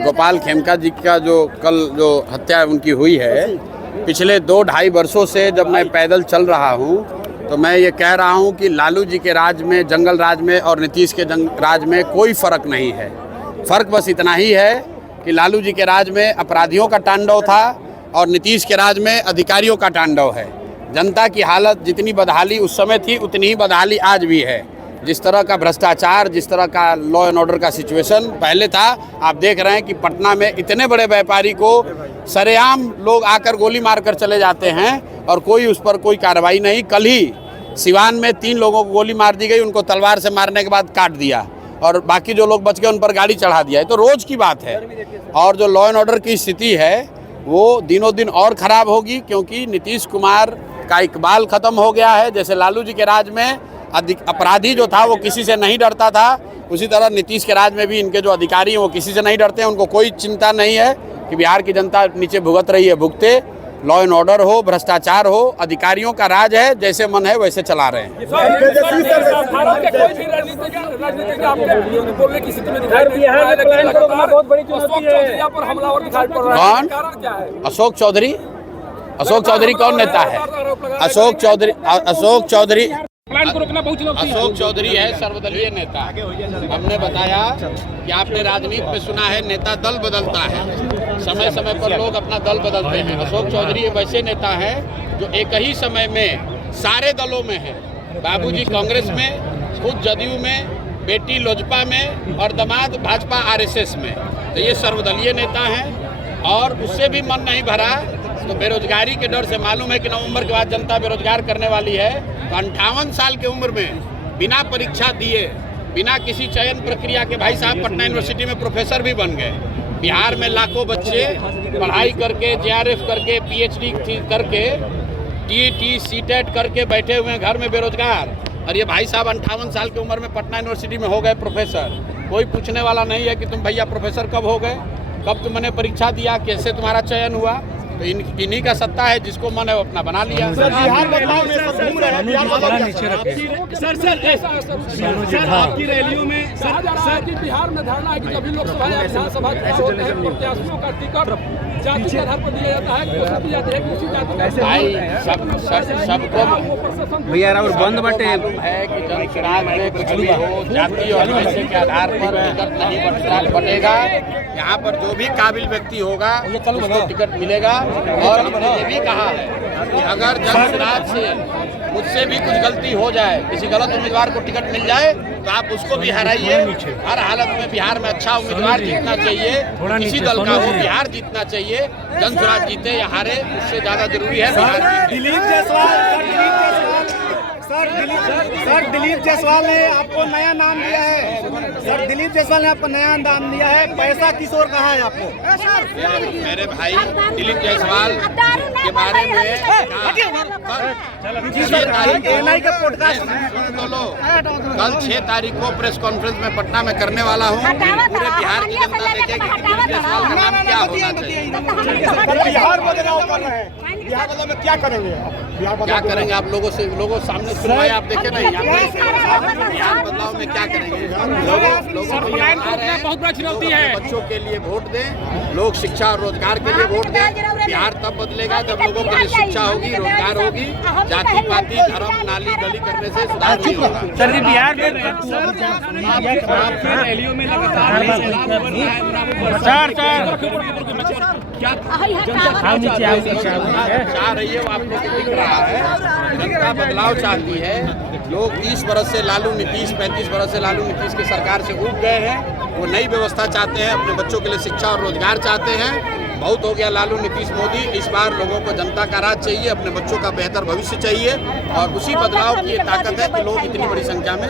गोपाल खेमका जी का जो कल जो हत्या उनकी हुई है, पिछले 2-2.5 वर्षों से जब मैं पैदल चल रहा हूँ तो मैं ये कह रहा हूँ कि लालू जी के राज में, जंगल राज में और नीतीश के राज में कोई फ़र्क नहीं है। फ़र्क बस इतना ही है कि लालू जी के राज में अपराधियों का तांडव था और नीतीश के राज में अधिकारियों का तांडव है। जनता की हालत जितनी बदहाली उस समय थी उतनी ही बदहाली आज भी है। जिस तरह का भ्रष्टाचार, जिस तरह का लॉ एंड ऑर्डर का सिचुएशन पहले था, आप देख रहे हैं कि पटना में इतने बड़े व्यापारी को सरेआम लोग आकर गोली मारकर चले जाते हैं और कोई उस पर कोई कार्रवाई नहीं। कल ही सिवान में 3 लोगों को गोली मार दी गई, उनको तलवार से मारने के बाद काट दिया और बाकी जो लोग बच गए उन पर गाड़ी चढ़ा दिया है। तो रोज़ की बात है। और जो लॉ एंड ऑर्डर की स्थिति है वो दिनों दिन और ख़राब होगी, क्योंकि नीतीश कुमार का इकबाल ख़त्म हो गया है। जैसे लालू जी के राज में अपराधी जो था वो किसी से नहीं डरता था, उसी तरह नीतीश के राज में भी इनके जो अधिकारी हैं वो किसी से नहीं डरते हैं। उनको कोई चिंता नहीं है कि बिहार की जनता नीचे भुगत रही है, भुगते। लॉ एंड ऑर्डर हो, भ्रष्टाचार हो, अधिकारियों का राज है, जैसे मन है वैसे चला रहे हैं। कौन? अशोक चौधरी? अशोक चौधरी कौन नेता है? अशोक चौधरी है सर्वदलीय नेता। हमने बताया कि आपने राजनीति में सुना है नेता दल बदलता है, समय समय पर लोग अपना दल बदलते हैं। अशोक चौधरी वैसे नेता है जो एक ही समय में सारे दलों में है। बाबूजी कांग्रेस में, खुद जदयू में, बेटी लोजपा में और दामाद भाजपा आरएसएस में। तो ये सर्वदलीय नेता हैं और उससे भी मन नहीं भरा। तो बेरोजगारी के डर से मालूम है कि नवंबर के बाद जनता बेरोजगार करने वाली है। तो 58 साल की उम्र में बिना परीक्षा दिए, बिना किसी चयन प्रक्रिया के भाई साहब पटना यूनिवर्सिटी में प्रोफेसर भी बन गए। बिहार में लाखों बच्चे पढ़ाई करके, जेआरएफ करके, पीएचडी करके, टीईटी, सीटेट करके बैठे हुए हैं घर में बेरोजगार। और ये भाई साहब 58 साल की उम्र में पटना यूनिवर्सिटी में हो गए प्रोफेसर। कोई पूछने वाला नहीं है कि तुम भैया प्रोफेसर कब हो गए, कब तुमने परीक्षा दिया, कैसे तुम्हारा चयन हुआ। तो इन्हीं का सत्ता है, जिसको मन है वो अपना बना लिया। सर आपकी रैलियों में सर की बिहार में धारणा है कि जब भी लोकसभा या विधानसभा चुनाव होते हैं प्रत्याशियों का टिकट जाति के आधार पर दिया जाता है। सबको भैया और बंद बटे है कि जनसुराज में कुछ भी हो, जाति और पैसे के आधार पर टिकट नहीं बटेगा। यहाँ पर जो भी काबिल व्यक्ति होगा उसको टिकट मिलेगा। और हमने ये भी कहा है कि अगर जनसुराज से मुझसे भी कुछ गलती हो जाए, किसी गलत उम्मीदवार को टिकट मिल जाए तो आप उसको भी हराइए। हर हालत में बिहार में अच्छा उम्मीदवार जीतना चाहिए, किसी दल का हो, बिहार जीतना चाहिए। जनसुराज जीते या हारे उससे ज्यादा जरूरी है बिहार। दिलीप जायसवाल ने आपको नया नाम दिया है। सर दिलीप जायसवाल ने आपको नया नाम दिया है। पैसा किशोर कहा है आपको? मेरे भाई दिलीप जायसवाल के बारे में कल 6 तारीख को प्रेस कॉन्फ्रेंस में पटना में करने वाला हूँ। पूरे बिहार की जनता देखेगी कि दिलीप जायसवाल का नाम क्या होना चाहिए। बिहार बदलाव कर रहे हैं, बिहार बदलाव में क्या करेंगे? क्या करेंगे आप लोगों सामने सुनवाई आप देखे नहीं। बिहार बदलाव में क्या करेंगे? लोगों को बहुत बड़ा चुनौती है। बच्चों के लिए वोट दें, लोग शिक्षा और रोजगार के लिए वोट दें। बिहार तब बदलेगा जब लोगों के लिए शिक्षा होगी, रोजगार होगी। जाति पाति, धर्म, नाली गली करने से सुधार नहीं होगा। सर जी बिहार में रैलियों में लगातार चाह रही है वो आप लोग को दिख रहा है। जनता बदलाव चाहती है। लोग 30 बरस से लालू नीतीश, 35 बरस से लालू नीतीश की सरकार से ऊब गए हैं। वो नई व्यवस्था चाहते हैं, अपने बच्चों के लिए शिक्षा और रोजगार चाहते हैं। बहुत हो गया लालू नीतीश मोदी। इस बार लोगों को जनता का राज चाहिए, अपने बच्चों का बेहतर भविष्य चाहिए। और उसी बदलाव की ये ताकत है कि लोग इतनी बड़ी संख्या में